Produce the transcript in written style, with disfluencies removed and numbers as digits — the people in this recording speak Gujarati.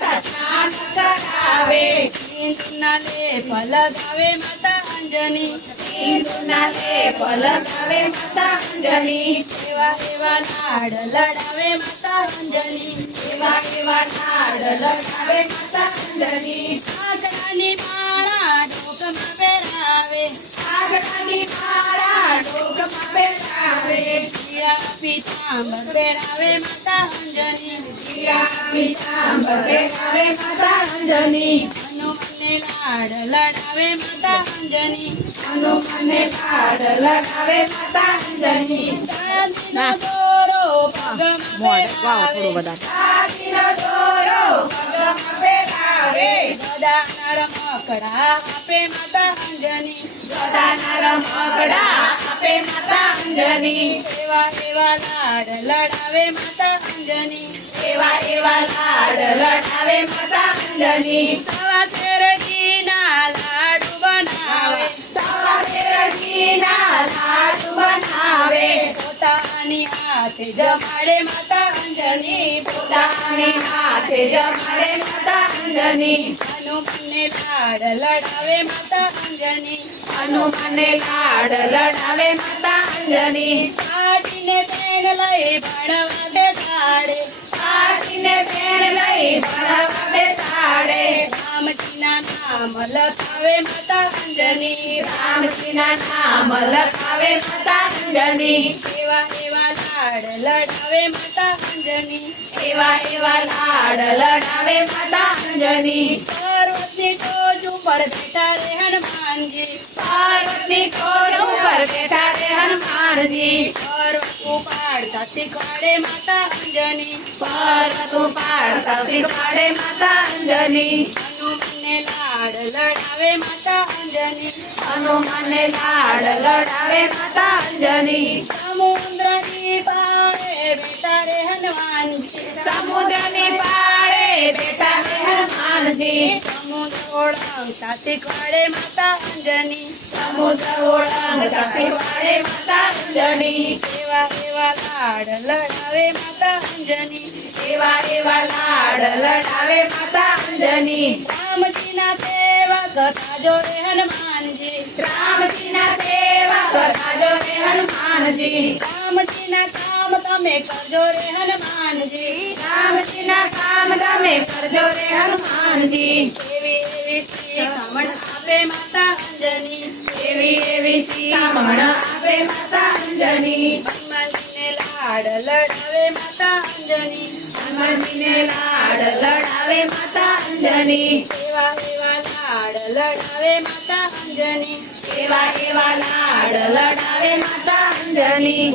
સ્નાન કરાવે સિંદૂરના લેપ લગાવે માતા અંજની સિંદૂરના લેપ લગાવે માતા અંજની એવા એવા લાડ લડાવે માતા અંજની એવા એવા લાડ લડાવે માતા અંજની કાગડાની માળા ઢોકમાં પહેરાવે કાગડાની માળા ઢોકમાં પહેરાવે પીળા પીતાંબર પહેરાવે માતા અંજની પીળા પીતાંબર પહેરાવે માતા અંજની હનુમાનને લાડ લડાવે માતા અંજની હનુમાનને લાડ લડાવે માતા અંજની ચાંદીનો દોરો પગમાં પહેરાવે ચાંદીનો દોરો પગમાં પહેરાવે ગદાના રમકડા આપે માતા અંજની ગદાના રમકડા આપે માતા અંજની એવા એવા લાડ લડાવે માતા અંજની એવા એવા લાડ લડાવે માતા અંજની સવા તેરજીના લાડુ બનાવે સવા તેરજીના લાડુ બનાવે પોતાની હાથે જમાડે માતા અંજની પોતાની હાથે જમાડે માતા અંજની હનુમાનને લાડ લડાવે માતા અંજની હનુમાનને લાડ લડાવે માતા અંજની કાઢીને પેન લઈ ભણવા બેસાડે કાઢીને પેન લઈ ભણવા બેસાડે રામજીના નામ લખાવે માતા અંજની રામજીના નામ લખાવે માતા અંજની એવા એવા લાડ લડાવે માતા અંજની એવા એવા લાડ લડાવે માતા અંજની પાર્વતી ટોચ ઉપર બેઠા રે હનુમાનજી પાર્વતી ટોચ ઉપર બેઠા રે હનુમાનજી પર્વત ઉપાડતા શીખવાડે માતા અંજની પર્વત ઉપાડતા શીખવાડે માતા અંજની હનુમાનને લાડ લડાવે માતા અંજની હનુમાનને લાડ લડાવે માતા અંજની સમુદ્રની પાળે બેઠા રે હનુમાનજી સમુદ્રની પાળે બેઠા રે હનુમાનજી સમુદ્ર ઓળંગતા શીખવાડે માતા અંજની સમુદ્ર ઓળંગતા શીખવાડે માતા અંજની એવા એવા લાડ લડાવે માતા અંજની એવા એવા લાડ લડાવે માતા અંજની રામજીના સેવક થાજો રે હનુમાનજી રામજીના સેવક થાજો રે હનુમાનજી રામજીના કામ તમે કરજો રે હનુમાનજી રામજીના કામ તમે કરજો રે હનુમાનજી એવી એવી શીખામણ આપે માતા અંજની એવી એવી શીખામણ આપે માતા અંજની હનુમાનજીને લાડ લડાવે માતા અંજની હનુમાનજીને લાડ લડાવે માતા અંજની એવા એવા લાડ લડાવે માતા અંજની એવા એવા લાડ લડાવે માતા અંજની